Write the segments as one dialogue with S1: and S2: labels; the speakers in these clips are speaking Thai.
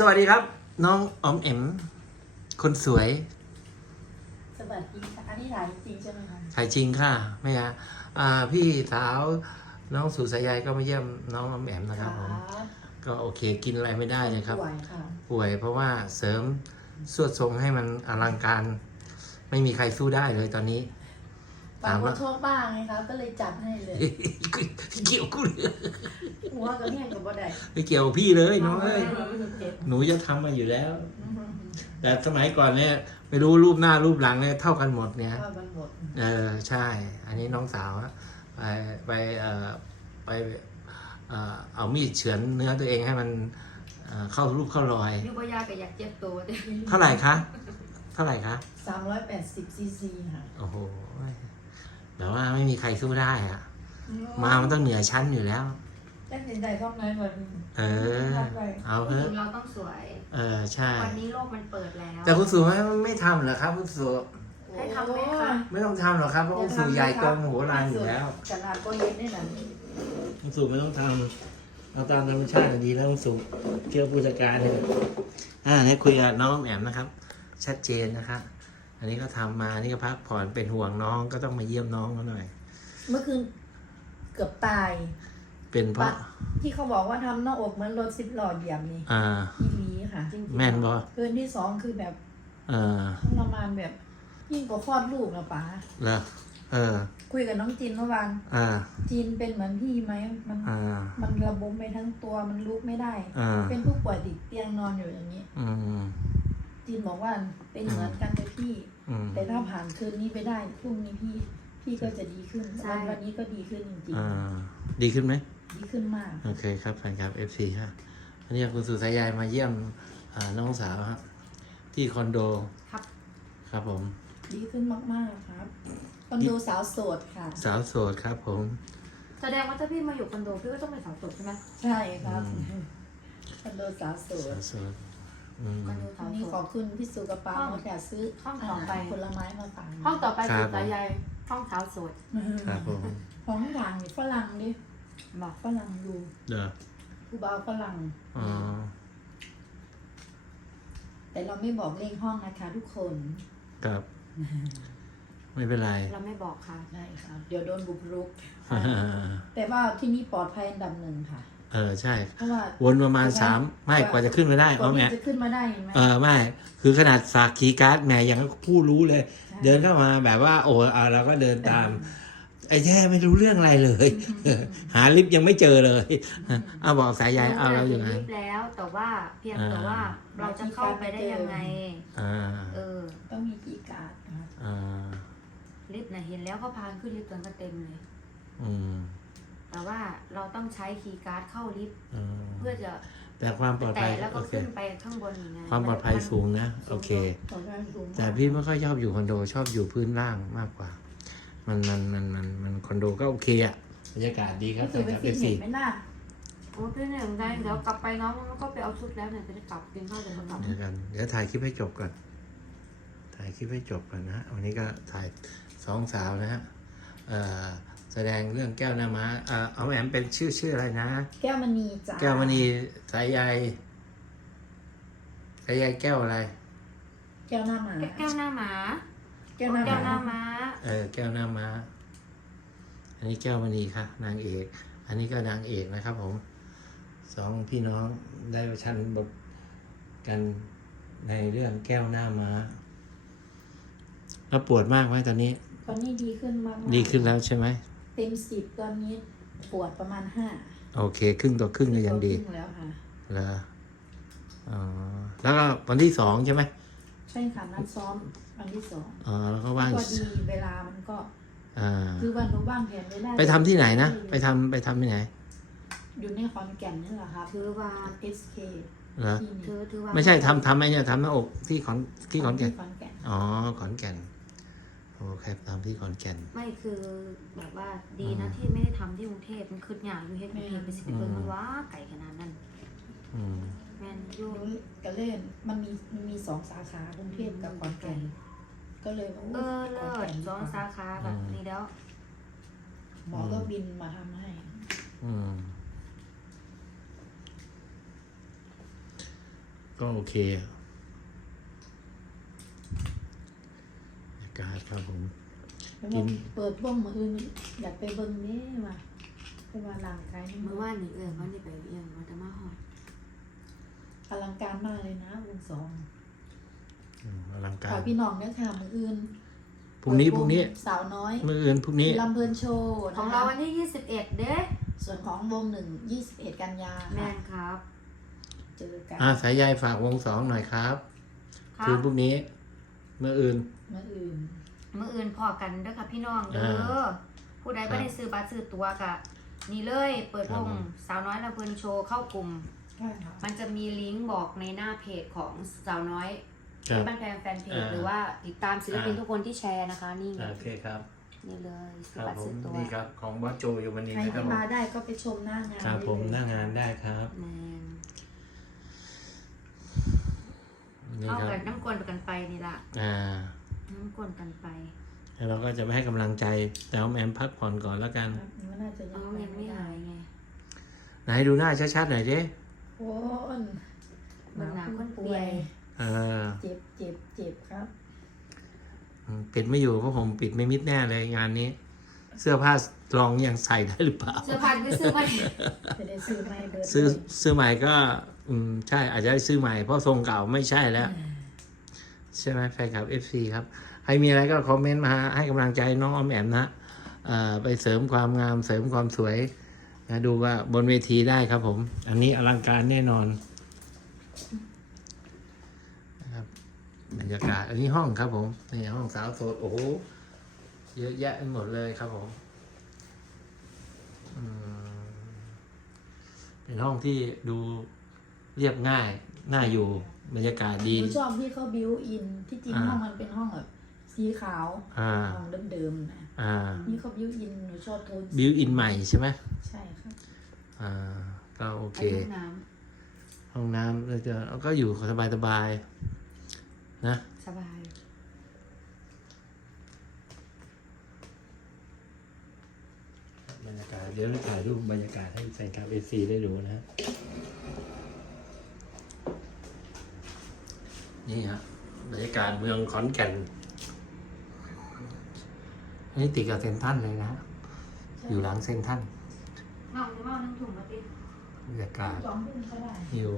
S1: วัสดีครับน้องออมแอมคนสวย
S2: สวัสดีค่ะอันนี้ถ่ายจริงใช่ไหมคะ
S1: ถ่ายจริงค่ะไม่ฮะพี่สาวน้องสุสายใยก็มาเยี่ยมน้องออมแอมนะครับผมก็โอเคกินอะไรไม่ได้เลยครับ
S2: ป่วยค่ะ
S1: ป่วยเพราะว่าเสริมสวดทรงให้มันอลังการ ไม่มีใครสู้ได้เลยตอนนี้
S2: บางคนโชคบ้างไงคะก็เลยจัดให้เลย
S1: เกี่ยวกูเลย
S2: หัวกับเนี่ยกับบ่ได้
S1: ไม่เกี่ยวพี่เลยน้องเอ้ยหนูจะทำมาอยู่แล้ว แต่สมัยก่อนเนี่ยไม่รู้รูปหน้ารูปหลังเนี่ยเท่ากันหมดเนี่ย
S2: เท่ากันหมด
S1: ใช่ อันนี้น้องสาวไปไปเอามีดเฉือนเนื้อตัวเองให้มันเข้ารูปเข้ารอย
S3: ยุบยากับอยากเจ็บตัว
S1: เท่าไหร่คะ
S2: 380 ซีซีค่ะ
S1: โอ้โหแต่ว่าไม่มีใครสู้ได้อะมามันต้องเหนือชั้นอยู่แล้ว
S2: ได้เห็นใจท้องไหนก่อน
S1: เอาเถอะ
S3: เราต้องสวย
S1: ใช่
S3: วันนี้โลกมันเปิดแล้ว
S1: แต่คุณสุไม่ทำเหรอครับคุณสุ
S3: ให้ทำไหมคะ
S1: ไม่ต้องทำหรอกครับเพราะคุณสุใหญ่โตมโหฬารอยู่แล้ว
S2: ขนาดก็เย็นนี่แหละ
S1: คุณสุไม่ต้องทำเอาตามธรรมชาติดีแล้วคุณสุเกี่ยวผู้จัดการเนี่ยนี่คุยกับน้องแอมนะครับชัดเจนนะครับอันนี้ก็ทำมานี่ก็พักผ่อนเป็นห่วงน้องก็ต้องมาเยี่ยมน้องเขาหน่อย
S2: เมื่อคืนเกือบตาย
S1: เป็นเพราะ
S2: ที่เขาบอกว่าทำหน้าอกเหมือนรถ10 ล้อเหยียบนี่ที่นี้ค่ะ
S1: แม่นบอ
S2: คืนที่2คือแบบทรมานแบบยิ่งกว่าคลอดลูกนะป๋า
S1: เหรอ
S2: คุยกับน้องจีนเมื่อวานจีนเป็นเหมือนพี่ไหมมันระบมไปทั้งตัวมันลุกไม่ได้เป็นผู้ป่วยติดเตียงนอนอยู่อย่างนี้จีนบอกว่าเป็นเหมือนกันเลยพี่แต่ถ้าผ่านคืนนี้ไปได้พรุ่งนี้พี่ก็จะดีขึ้นวันนี้ก็ดีขึ้นจริง
S1: ๆดีขึ้นไหม
S2: ดีขึ้นมาก
S1: โอเคครับแฟนคลับ FC ฮะอันนี้คุณสุสายใยมาเยี่ยมน้องสาวครับที่คอนโดครับผม
S2: ดีขึ้นมากๆครับคอนโดสาวโสดค่ะ
S1: สาวโสดครับผม
S3: แสดงว่าถ้าพี่มาอยู่คอนโดพี่ก็ต้องเป็นสาวโสดใช่ไหม
S2: ใช่ครับคอนโดสาวโสดวันนี้ขอบคุณพี่สุกระเป๋าแต่ซื้อ
S3: ห้องต่อไป
S2: ผลไม้มาฝาก
S3: ห้องต่อไปสุดสายใยห้องสาวโสด
S1: ครับผม
S2: ของหลังฝรั่งดิบอกฝรั่งดูผู้บ่าวฝรั่งแต่เราไม่บอกเลขห้องนะคะทุกคน
S1: ครับไม่เป็นไร
S3: เราไม่บอกค่ะ
S2: ได้ครับเดี๋ยวโดนบุกรุกแต่ว่าที่นี่ปลอดภัยอันดับ1ค่ะ
S1: ใช่เพราะว่าวนประมาณ3ไม่กว่าจะขึ้นมาได้
S2: แม่จะขึ้นมาได้ไหม
S1: ไม่คือขนาดฝากคีย์การ์ดแม่ยังผู้รู้เลยเดินเข้ามาแบบว่าโอ้เราก็เดินตามไอ้แย่ไม่รู้เรื่องอะไรเลยหาลิฟต์ยังไม่เจอเลยบอกสายใยเราอย่าง
S3: นั้นลิฟต์แล้วแต่ว่าเพียงแต่ว่าเราจะเข้าไปได้ยังไง
S2: ต้องมีคีย์การ์ด
S3: ลิฟต์เห็นแล้วเขาพานขึ้นลิฟต์จนก็เต็มเลยแต่ว่าเราต้องใช้คีย์การ์ดเข้าลิฟต์เพื่อจะ
S1: แต่ความปลอดภัย
S3: แล้วก็ขึ้นไปข้างบนอย่าง
S1: เงี้ยความปลอดภัยสูงนะโอเคแต่พี่ไม่ค่อยชอบอยู่คอนโดชอบอยู่พื้นล่างมากกว่ามันคอนโดก็โอเคอ่ะบรรยากาศดีครับ
S2: แต่เป็นฟิตเนสไม่น่า
S3: โอ้พี่1ได้เดี๋ยวกลับไปน้องก็ไปเอาชุดแล้วเนี่ยจะได้กลับกินข้าวจะกลับ
S1: เดี๋ยวถ่ายคลิปให้จบก่อนนะวันนี้ก็ถ่าย2 สาวนะฮะแสดงเรื่องแก้วหน้าม้าเอาแอมเป็นชื่ออะไรนะ
S2: แก้วมณีจ้า
S1: แก้วมณีสายใยแก้วอะไร
S2: แก้วหน้าม้า
S3: แก้วหน้าม้า
S1: แก้วหน้าม้าอันนี้แก้วมณีค่ะนางเอกอันนี้ก็นางเอกนะครับผม2 พี่น้องได้ประชันบทกันในเรื่องแก้วหน้าม้าแล้วปวดมากไหมตอนนี้
S2: ดีขึ้นมาก
S1: ดีขึ้นแล้วใช่ไหม
S2: เต็ม10ตอนนี้ปวดประมาณ5
S1: โอเคครึ่งต่อครึ่งก็ยังดี
S2: แล้วค่ะ
S1: แล้วแล้วก็วันที่2ใช่ไหม
S2: ใช่ค่ะนัดซ้อมวันที่2
S1: แล้วก็ว่าง
S2: พอดีเวลามันก็คือวันรู้บ้างแผนไม่ได้
S1: ไปทำที่ไหนนะไปทำที่ไหน
S2: อยู่ในขอนแก่นนี่แหละครับ
S3: ถือว่า
S2: SK
S1: เหรอไม่ใช่ทำไอ้เนี่ยทำหน้าอกที่ขอนแก่นขอนแก่นโอเคทำที่ขอนแก่น
S3: ไม่คือแบบว่าดีนะที่ไม่ได้ทำที่กรุงเทพมันคืดอย่างอยู่เฮ็ดกรุงเทพไปสิเบิ่งมันว่าไก่ขนาดนั้นแมนยู
S2: กระเล่นมันมี2 สาขากรุงเทพกับขอนแก่นก็เลย
S3: เลิศ2 สาขาแบบนี้แล้ว
S2: หมอก็บินมาทำให้
S1: ก็โอเคอากาศครับผม
S2: แล้วก็เปิดบ้องมืออื่นอยากไปเบิ่งนี่ว่ะไปว่าร่างกายนี่
S3: เมื่อวานนี้วันนี้ไปเอียงวัดมาหอด
S2: อลังการมากเลยนะวงสอง
S1: อลังการ
S2: ฝากพี่น้องเนี่ยค่ะมืออื่น
S1: พรุ่งนี้
S2: สาวน้อย
S1: มื้ออื่นพรุ่งนี้
S2: ลำเพลินโชว์
S3: ของเราวันที่21เด้
S2: ส่วนของวง21 กันยา
S3: แม่
S2: ค่ะ
S3: นครับ
S2: เจอกัน
S1: สายใยฝากวง 2หน่อยครับ
S3: ครั
S1: คืนพรุ่งนี้มื้ออื่น
S2: มื้ออื่น
S3: มื้ออื่นพอกันเด้อค่ะพี่น้องเด้
S1: อ่
S3: อผู้ใดบ่ได้ซื้อบัตรซื้อตั๋วกะนี่เลยเปิดวงสาวน้อยลำเพลินโชว์เข้ากลุ่ม
S2: ใช่ค่ะ
S3: มันจะมีลิงก์บอกในหน้าเพจของสาวน้อย
S1: ครับ
S3: บ้านแพงแฟนเพจหรือว่าติดตามศิลปินทุกคนที่แชร์นะคะ นี่ไง
S1: โอเคครับ
S3: นี่เลยซื้
S1: ค
S3: อ
S1: รับ
S3: บัตร
S1: ผ
S3: ซื้
S1: ม
S3: อตั๋ว
S1: นี่ครับของบอสโจอยู่วันนี้
S2: ใคร
S1: นะครับ
S2: ที่
S1: ผม
S2: มาได้ก็ไปชมหน้างาน
S1: ครับผมห
S2: ได้
S1: น้า
S2: เลย
S1: งานได้ครับ
S3: แมน
S1: นี่
S3: เข้า
S1: ครับ
S3: กันน้ำกวนกันไปนี่ล่ะน้ำกวนกันไป
S1: แล้วเราก็จะไปให้กำลังใจแต่ว่าแอมพักผ่อนก่อนแล้วกัน
S2: มันน่าจะยั
S3: เอา
S2: ง
S3: ยังไม่หายไง
S1: ไหนดูหน้าชัดๆหน่อยดิ
S2: โอ้น
S3: เบิ่งหน้าคนเปลี่
S2: ป่วย ย
S1: เออ
S2: เจ็บครับ
S1: ปิดไม่อยู่เพราะผมปิดไม่มิดแน่เลยงานนี้ เสื้อผ้าลองยังใส่ได้หรือเปล่า
S3: เสื้อผ้าคือซื้อมา
S2: จะได้ซื้อไม่เบิด
S1: ซื้อใหม่ก็ใช่อาจจะได้ซื้อใหม่เพราะทรงเก่าไม่ใช่แล้ว ใช่ไหมแฟนคลับ FC ครับใครมีอะไรก็คอมเมนต์มาให้กำลังใจน้องออมแอมนะไปเสริมความงามเสริมความสวยนะดูว่าบนเวทีได้ครับผม อันนี้อลังการแน่นอนนะครับบรรยากาศอันนี้ห้องครับผมนี่ห้องสาวโสดโอ้โหเยอะแยะไปหมดเลยครับผมเป็นห้องที่ดูเรียบง่ายน่าอยู่บรรยากาศ
S2: ห
S1: ดี
S2: นูชอบที่เขาบิวอินที่จริงห้องมันเป็นห้องแบบสีขาวห้องเดิมๆนะนี่เขาบิวอินหนูชอบโทน
S1: บิวอินใหม่ใช่ไหม
S2: ใช่ครับ
S1: ก็โอเค
S3: ห้องน้
S1: ห้องน้ำเราจะก็อยู่สบายๆนะ
S3: ำสบาย
S1: บรรยากาศเดี๋ยวเราถ่ายรูปบรรยากาศให้แฟนคลับเอซีได้ดูนะนี่ฮะบรรยากาศเมืองขอนแก่นอันนี้ติดกับเซ็นทรัลเลยนะฮะอยู่หลังเซ็นทรัล
S3: เมาจะเมานึ่งถุงมาติ
S1: บรรยากาศ
S2: จองขึ้นก็ได้
S1: อยู่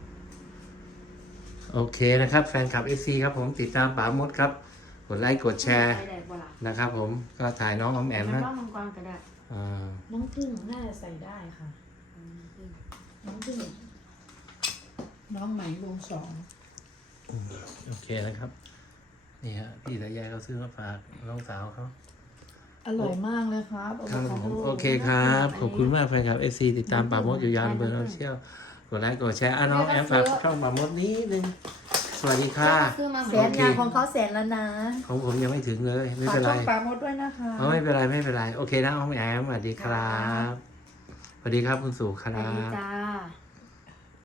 S1: โอเคนะครับแฟนคลับ FC ครับผมติดตามป๋ามดครับกดไลค์กดแชร์
S3: ใส่ได้บ่ล่ะ
S1: นะครับผมก็ถ่ายน้องออมแอม
S3: มัน
S1: นะ
S3: ต้องมังกรก็ได้
S2: น้องพึ่งน่าจะใส่ได้ค่ะ น้องพึ่งน้องใหม่วงสอง
S1: โอเคนะครับนี่ฮะพี่สายใยเขาซื้อมาฝากน้องสาวเขา
S2: อร่อยมากเลยครับ
S1: ครับผมโอเคครับขอบคุณมากแฟนคลับ FC ติดตามป๋ามดอยู่ยาวเบอร์โซเชียลกดไลค์กดแชร์น้องแอมฝากช่องป๋ามดนิดนึงสวัสดีค่ะ
S3: ซื้อมา
S2: แสนยาของเขาแสนแล้วนะ
S1: ของผมยังไม่ถึงเลยไม่
S2: ฝาก
S1: เป็น
S2: ช่
S1: ไร
S2: องปลาหมดด้วยนะคะ
S1: ไม่เป็นไรโอเคนะออมแอมสวัสดีครับสวัสดีครับคุณสุค
S3: สวัส
S1: รั
S3: ดี
S1: บ
S3: จ้า